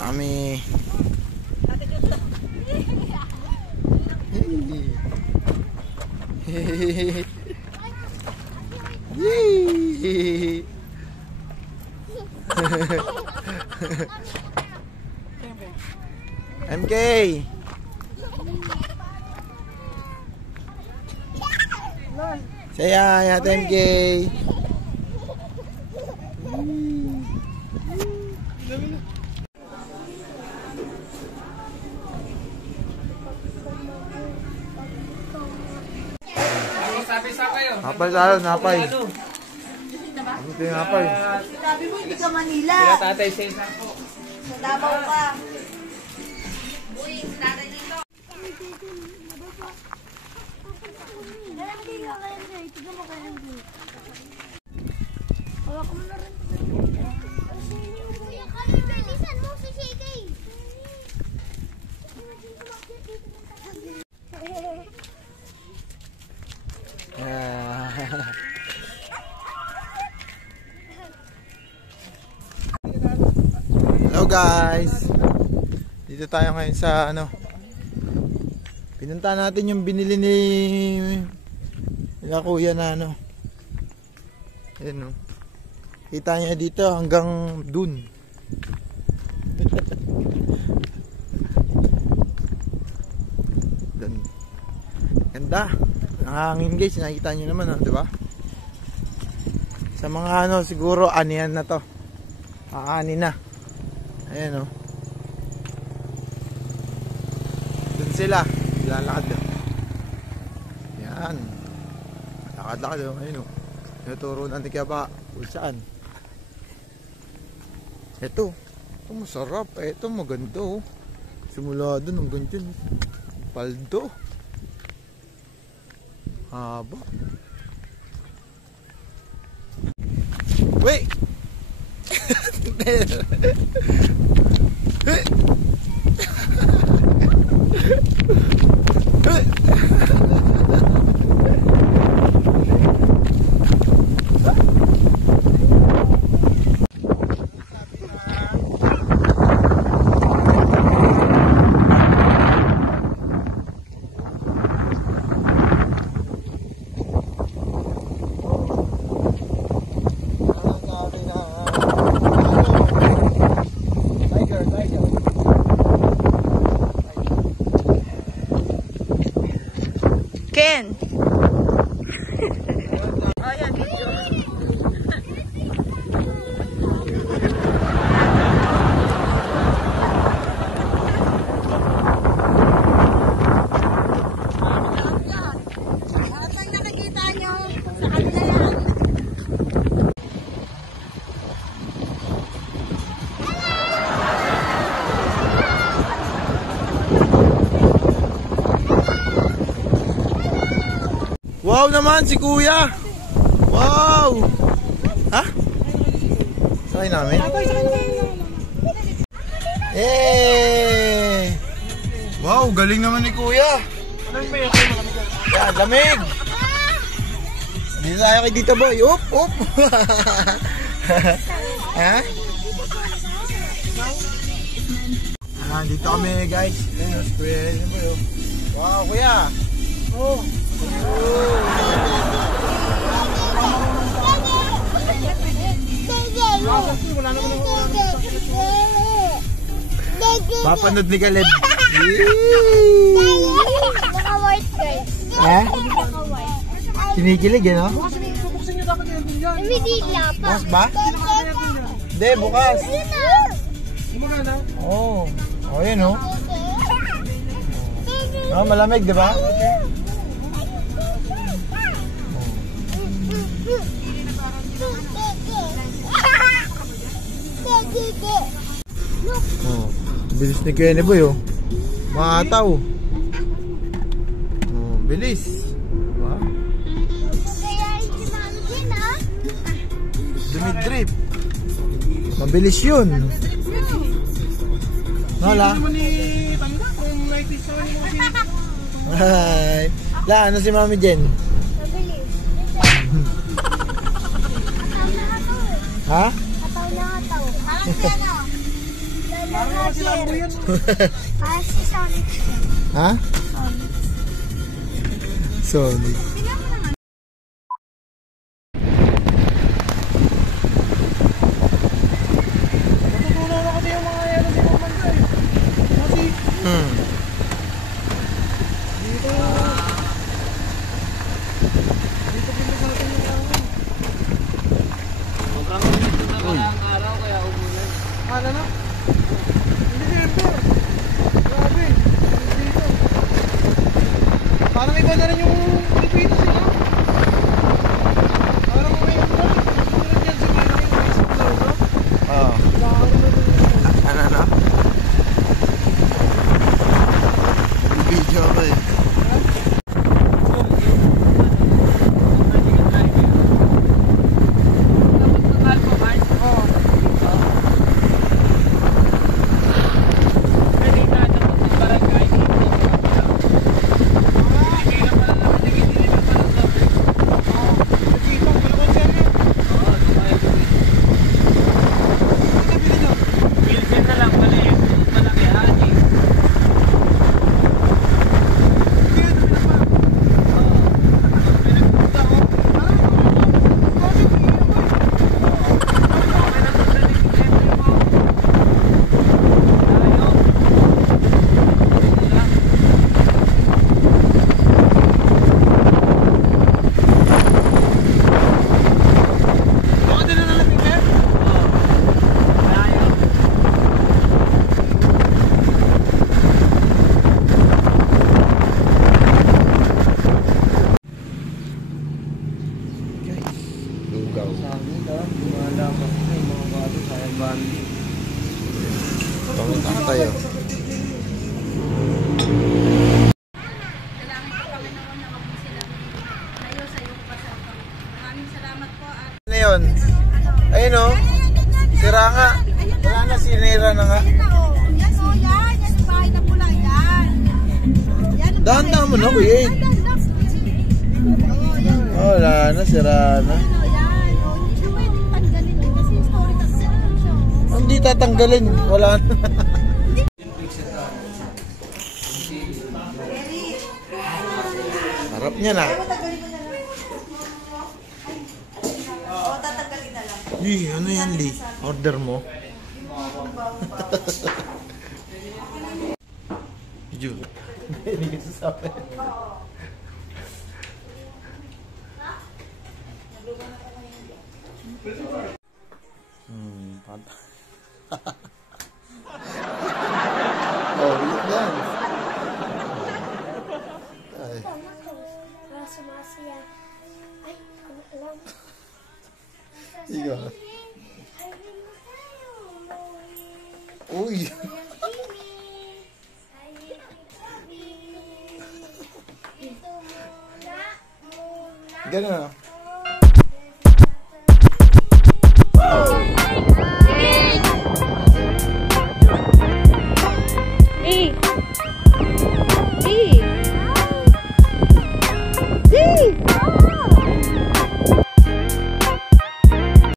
na kami. MK. Saya ya MK. Napay salon, napay. Ito yung napay. Sabi mo, hindi ka Manila. Sila tatay sa isa po. Sa Davao ka. Uy, tatay dito. Hawak mo na rin. Kuya, bilisan mo si Shakey. Hello guys. Dito tayo ngayon sa pinunta natin yung binili ni nila kuya na Ayan Kita niya dito hanggang dun. Dun. Ganda. Nangangin guys, nakikita niyo naman, di ba? Sa mga siguro anihan na to. Aani na. Ayan Dun sila. Lalakad Yan. Lakad-lakad Ayun Naturo natin kaya pa kung saan. Ito masarap. Ito maganda Simula dun hanggang dyan. Paldo. Haba. Wait! Ken! Ayan, video. Lahat lang nakikita nyo sa kanila yan. Wow naman si kuya. Wow. Ha? Sakay namin. Eh. Wow, galing naman ni kuya. Yan, lamig. Dito tayo kay Dito Boy. Up, up. Ha? Dito kami guys. Wow, kuya. Oh. Papanood ni Caleb. Naka-white guys. Eh? Kinikilig Hindi pa. Bukas ba? Hindi, bukas. Oo. Oh, yun malamig, di ba? Bilis ni Kenny Boy Mataw. Bilis. Diba? Dumidrip. Mabilis yun. Nola? Hi. Ano si Mami Jen? Mabilis. Ha? Hataw na hataw. Parang naman sila ang buyan. Si Sonic. Ha? Solid. Natutunan na kasi yung mga yan ng ibang bansa eh. Kasi, dito, dito pinasatin yung araw. Sobrang init na naman ang araw kaya umulan. Ano na? Hindi December. Grabe. Dito. Parang iba na rin yung Pilipinas eh. Parang may ulan. Tulad yan sa mga yung isip na ito. Oo. Ano na? Video ako eh. Pamunta tayo. Ano yun? Ayun o. Sira nga. Wala na, sinira na nga. Yan o, yan. Yan sa bahay na pula. Yan. Dahan-dahan mo na, kuya. Oh, wala na, sira na. Hindi tatanggalin. Wala na. Harap niya na. Lee, ano yan, Lee? Order mo? Jun. Hindi ka sasabi. Oh, yan. Ay. Sumasaya. Ay, ano alam? Ikaw. Uy. Ganun.